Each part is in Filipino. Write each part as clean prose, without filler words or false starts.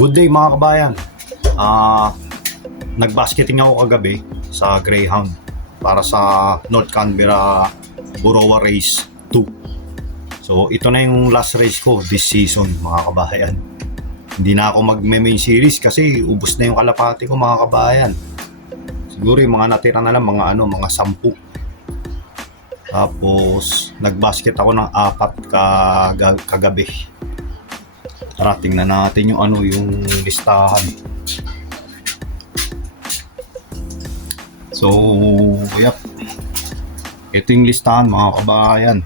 Good day mga kabayan. Nagbasketing ako kagabi sa Greyhound para sa North Canberra Borowa Race 2. So ito na yung last race ko this season mga kabayan. Hindi na ako mag-main series kasi ubos na yung kalapati ko mga kabayan. Siguro yung mga natira na lang mga 10. Tapos nagbasket ako ng 4 kagabi. Tara, tingnan natin yung listahan. So, yep. Ito yung listahan mga kabayan.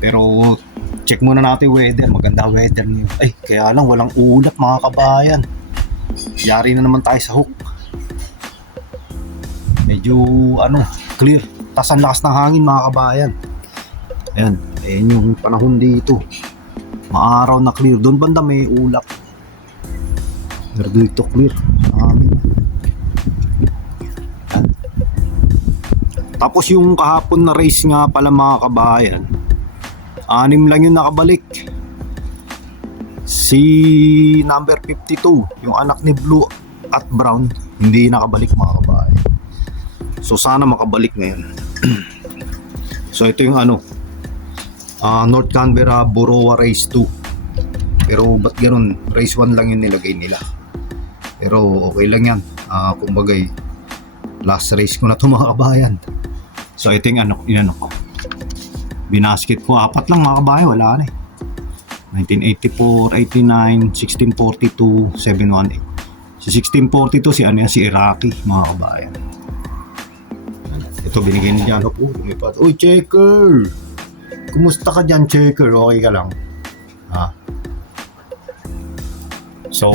Pero check muna natin weather. Maganda weather niyo. Ay, kaya lang walang ulap mga kabayan. Yari na naman tayo sa hook. Medyo clear. Tas ang lakas ng hangin mga kabayan. Ayan yung panahon dito. Maaraw na clear. Doon banda may ulap. Pero dito clear. Tapos yung kahapon na race nga pala mga kabayan, 6 lang yung nakabalik. Si number 52, yung anak ni Blue at Brown, hindi nakabalik mga kabayan. So sana makabalik ngayon. So ito yung North Canberra Borowa Race 2. Pero ba't ganun? Race 1 lang yung nilagay nila. Pero okay lang yan. Kumbagay, last race ko na ito mga kabayan. So ito yung binasket ko. 4 lang mga kabayan, wala na eh. 1984, 89, 1642, 718. Si 1642 si Iraqi mga kabayan. Ito binigay ni Jano po. Uy, checker! Kumusta ka dyan, checker? Okay ka lang? So,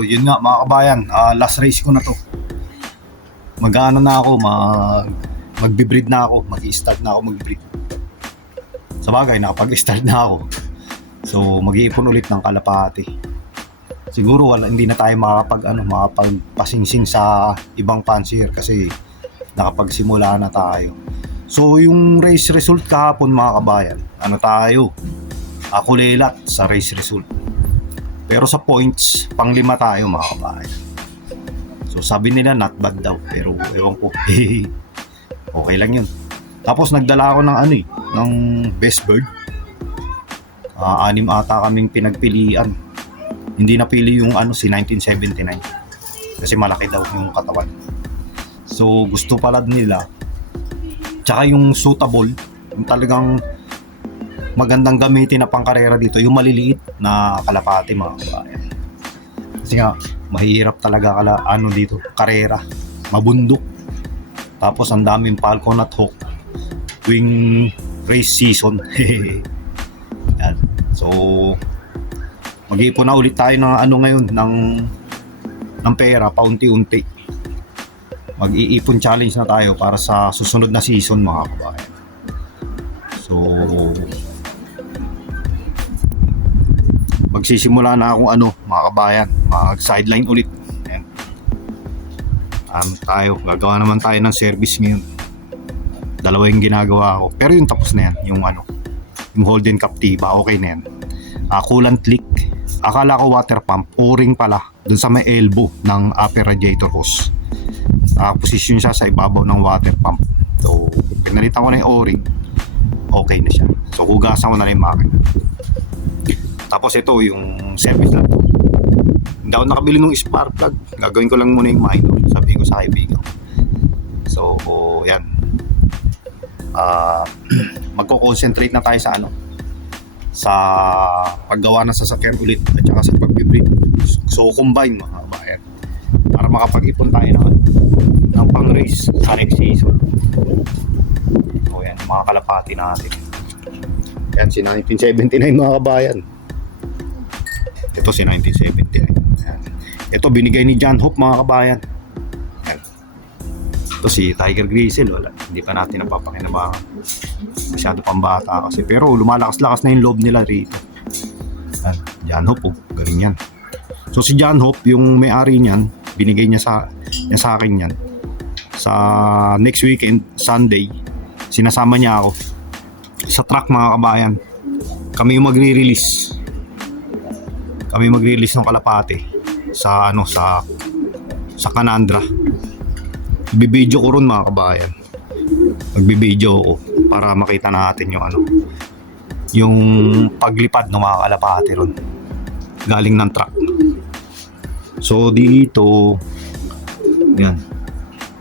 yun nga mga kabayan, last race ko na to. Mag-ano na ako, magbe-breed na ako, mag-i-start na ako mag-breed. Sa bagay, nakapag-start na ako. So, mag-iipon ulit ng kalapati. Siguro hindi na tayo makapagpasingsing sa ibang fancier kasi nakapagsimula na tayo. So, yung race result kahapon mga kabayan, tayo? Kulelat sa race result. Pero sa points, pang-5 tayo mga kabayan. So sabi nila not bad daw, pero ewan ko. Okay lang yun. Tapos nagdala ako ng best bird. 6 ata kaming pinagpilian. Hindi napili yung si 1979. Kasi malaki daw yung katawan. So gusto pala nila. Tsaka yung suitable, yung talagang magandang gamitin na pangkarera dito, yung maliliit na kalapati mga kabayan. Kasi nga mahirap talaga dito, karera, mabundok. Tapos ang daming falcon at hawk tuwing race season. Yan. So mag-iipon na ulit tayo ng ngayon ng pera paunti-unti. Mag-iipon challenge na tayo para sa susunod na season mga kabayan. So magsisimula na akong mga kabayan, mag-sideline ulit. Ayan. Gagawa naman tayo ng service ngayon. 2 yung ginagawa ko. Pero yung tapos na yan, yung Holden Captiva, okay na yan. Coolant leak. Akala ko water pump, O-ring pala, dun sa may elbow ng upper radiator hose. Position siya sa ibabaw ng water pump. So, pinalitan ko na yung O-ring. Okay na siya. So, hugasan ko na yung makina. Tapos ito yung service na to. Hindi ako nakabili ng spark plug. Gagawin ko lang muna yung minor. Sabi ko sa kaibigan. So yan. Magko-concentrate na tayo sa paggawa ng sasakyan ulit at saka sa pag-breed. So combine mga kabayan para makapag-ipon tayo ng pang-race sa next season. So yan, mga kalapati natin. Yan si 1979 mga kabayan. Ito si 1979. Ayan. Ito binigay ni John Hope mga kabayan. Ayan. Ito si Tiger Grizzle. Hindi pa natin napapakinabangan. Masyado pang bata kasi. Pero lumalakas-lakas na yung loob nila rito. Ayan. John Hope. Galing yan. So si John Hope, yung may-ari niyan, binigay niya sa akin yan. Sa next weekend, Sunday, sinasama niya ako sa truck mga kabayan. Kami yung magre-release kami mag-release ng kalapate sa ano sa Canandra. Ibibideo ko ron mga kabayan. Magbibideo ko para makita natin yung ano, yung paglipad ng mga kalapate ron galing ng truck. So dito, yan,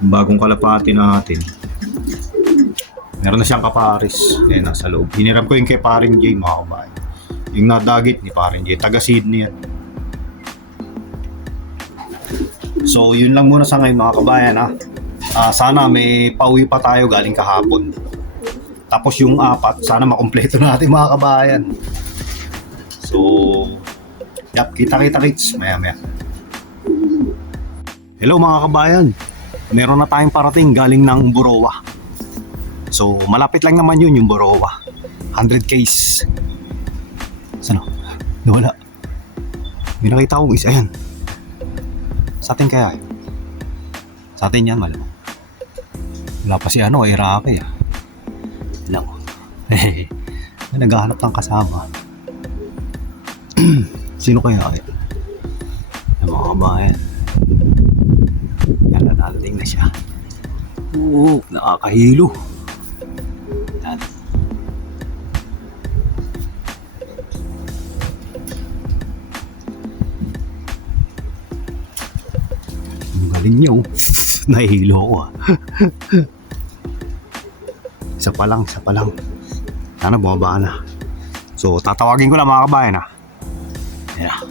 bagong kalapate natin. Meron na siyang kaparis. Ayan, nasa loob. Hiniram ko yung kay Paring J, mga kabayan. Yung nadagit ni Paring J. Taga Sydney yan. So, yun lang muna sa ngayon, mga kabayan, ha. Sana may pauwi pa tayo galing kahapon. Tapos yung 4, sana makumpleto natin, mga kabayan. So, yap, kita-kita kits. Maya-maya. Hello, mga kabayan. Meron na tayong parating galing ng Borowa. So, malapit lang naman yun yung Borowa. 100 case. Saan o? Nawala. May nakita akong isa. Ayan. Sa atin kaya? Sa atin yan, malamang. Wala pa si ano, Iraqi ah. Alam mo. May naghahanap ng kasama. Sino kaya? Yung mga kabayan. Yan na nadating na siya. Oo, nakakahilo. Yan. Ang galing niya oh. Nahihilo ko ah. Isa pa lang. Sana bumaba na. So tatawagin ko lang mga kabayan ah. Yan.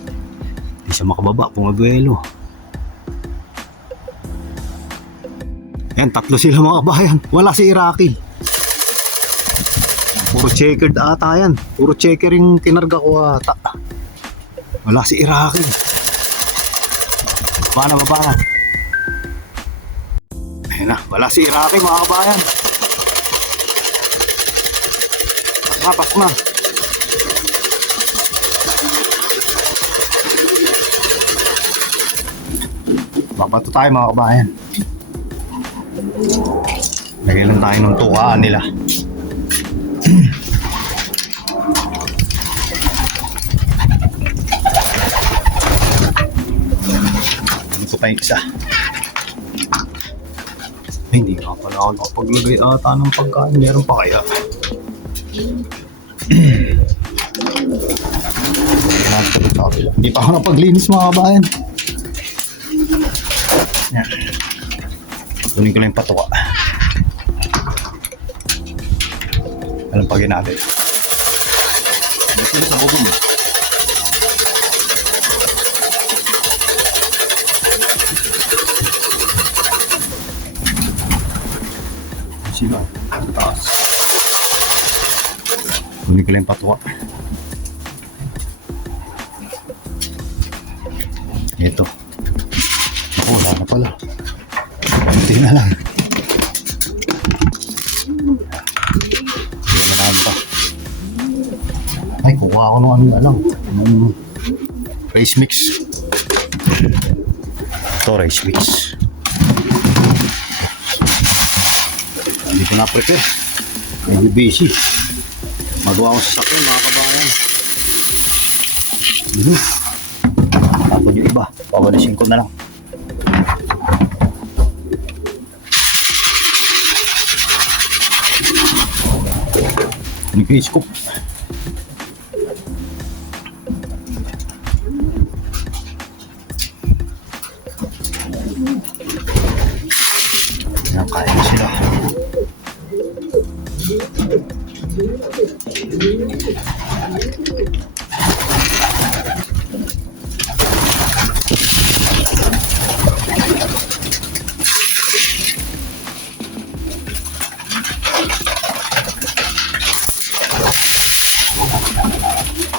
Hindi siya makababa, pumabuelo. Yan, 3 sila mga kabayan. Wala si Iraqi. Puro checkered ata yan. Puro checker yung kinarga ko ata. Wala si Iraqi. Baba na. Ayun na, wala si Iraqi mga kabayan. Pas na. Babato tayo mga kabayan. Lagay lang tayo ng tukaan nila. Ano ko pa yung isa? Ay, hindi nga pala ako nakapaglagay ata ng pagkain. Meron pa kaya? Hindi pa ako napaglinis mga kabayan. Yan. Kunin ko lang yung patuka. Anong pagin natin? Ito na sa bubong mo. Sila. Taas. Kunin ko lang yung patuka. Ito. Oh, wala na pala. Kunti na lang. Ay, kukuha ako ng ano na lang. Rice mix. Ito, rice mix. Hindi ko na-prepare. Medyo busy. Magawa ko sa sakyan, mga kabayan. Tapos yung iba, pawalisin ko na lang. Nag-scoop. Yan, kaya na sila.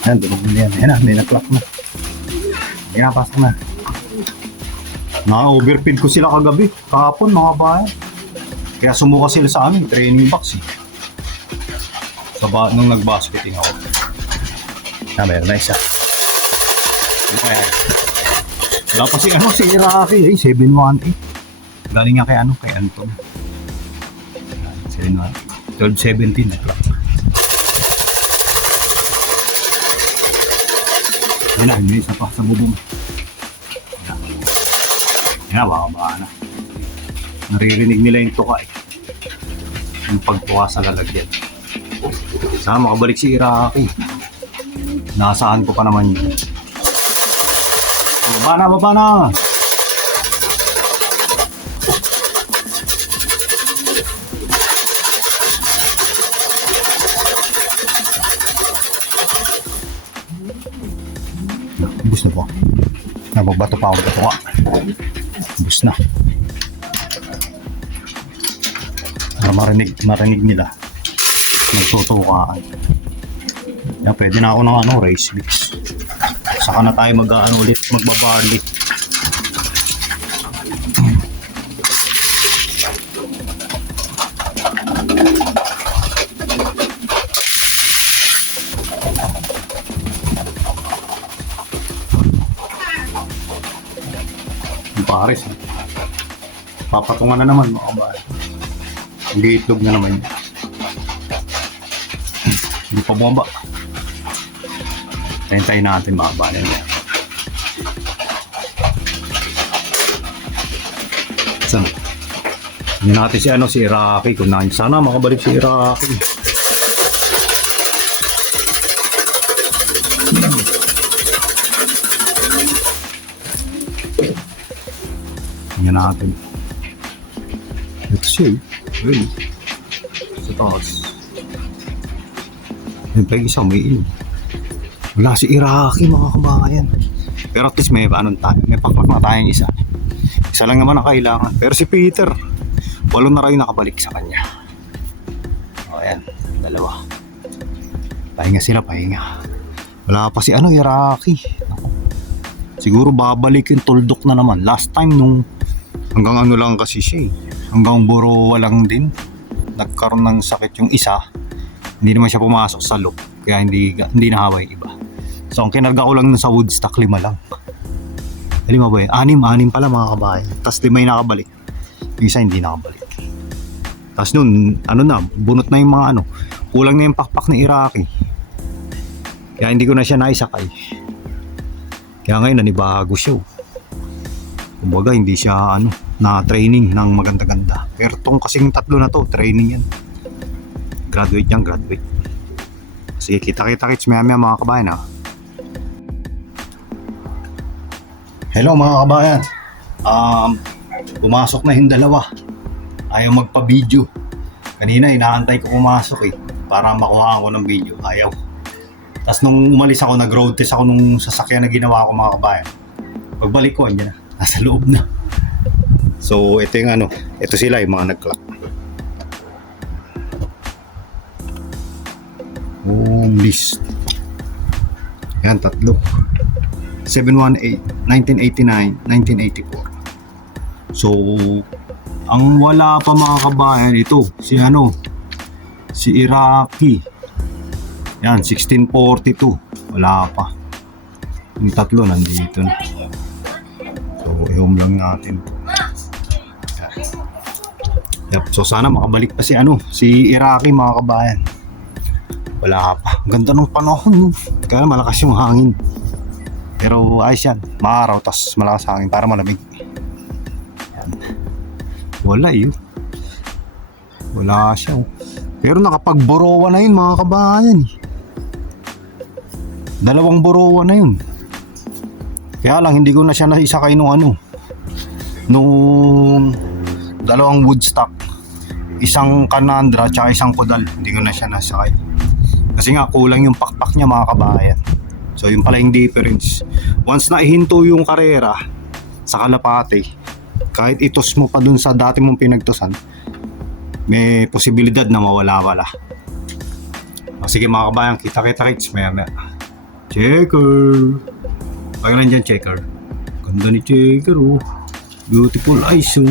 Yan, tulog na yan. Yan na, may na-clock na. Pinapasok na. Na-overfeed ko sila kagabi. Kahapon, mga bayan. Kaya sumuka sila sa amin. Training box eh. Nung nag-basketing ako. Meron na isa. Ano kaya? Wala pa si ano, si Iraqi. 718. Galing nga kay ano, kay Anton. 718. 12-17 na clock. Yan na, may isa pa sa bubong. Yan na, baka na. Naririnig nila yung tuka eh. Yung pagtuwa sa lalagyan. Sana makabalik si Iraqi. Nasaan ko pa naman yun. Baba na! Bus na po. Nabagbato pa ako dito ka. Bus na. Para marinig nila. Nagtutukaan. Yan, pwede na ako ng race mix. Saka na tayo ulit, magbabarley. Pares. Papatungan na naman mga kabayan. Hindi itlog na naman yun. Hindi pa bomba. Tayin natin mga kabayan. Saan? Hindi natin si Iraqi. Kung sana makabalik si Iraqi. Tingnan natin. Ito siya eh. Ayun. Sa taas. Ayun pa yung isa, may ilong. Wala si Iraqi mga kabayan. Pero at least may pakpak na tayong isa. Isa lang naman ang kailangan. Pero si Peter, 8 na rin nakabalik sa kanya. O ayan, 2. Pahinga sila, pahinga. Wala pa si Iraqi. Siguro babalik yung tuldok na naman. Last time nung hanggang lang kasi siya eh. Hanggang Borowa lang din. Nagkaroon ng sakit yung isa. Hindi naman siya pumasok sa loop. Kaya hindi nahawa yung iba. So ang kinarga ko lang sa Woodstock 5 lang. 5 ba eh? 6 pala mga kabayan. Tapos 5 yung nakabalik. Yung isa hindi nakabalik. Tapos nun, bunot na yung mga kulang na yung pakpak ni Iraqi. Kaya hindi ko na siya naisakay. Kaya ngayon nanibago siya. Kumbaga hindi siya na training ng maganda-ganda. Pero tong kasing 3 na to, training yan. Graduate yan, graduate. Sige, kita-kits maya mga kabayan ha. Hello mga kabayan. Pumasok na yung 2. Ayaw magpa-video. Kanina inaantay ko pumasok eh. Para makuhaan ko ng video. Ayaw. Tapos nung umalis ako, nag-road test ako nung sasakyan na ginawa ko mga kabayan. Pagbalik ko, andyan na. Nasa loob na. So, ito yung ito sila yung mga nag-clock. Home list. Yan, 3. 718, 1989, 1984. So, ang wala pa mga kabayan, ito, si Iraqi. Yan, 1642. Wala pa. Yung 3 nandito na. So, i-home lang natin. Yep. So, sana makabalik pa si Iraqi mga kabayan. Wala pa. Ang ganda ng panahon. No? Kaya malakas yung hangin. Pero ayos yan. Maaraw, tas malakas hangin para malamig. Yan. Wala yun. Wala siya. Pero nakapag-Borowa na yun mga kabayan. 2 Borowa na yun. Kaya lang hindi ko na siya naisakay nung 2 Woodstock. Isang Canandra tsaka isang Kudal. Hindi ko na siya nasakay. Kasi nga kulang yung pakpak niya mga kabayan. So yun pala yung difference. Once na ihinto yung karera sa Kalapate, kahit itos mo pa dun sa dati mong pinagtusan, may posibilidad na mawala pala. Sige mga kabayan, kita-kits maya. Checker. Pag nandyan checker. Ganda ni checker oh. Beautiful eyes oh.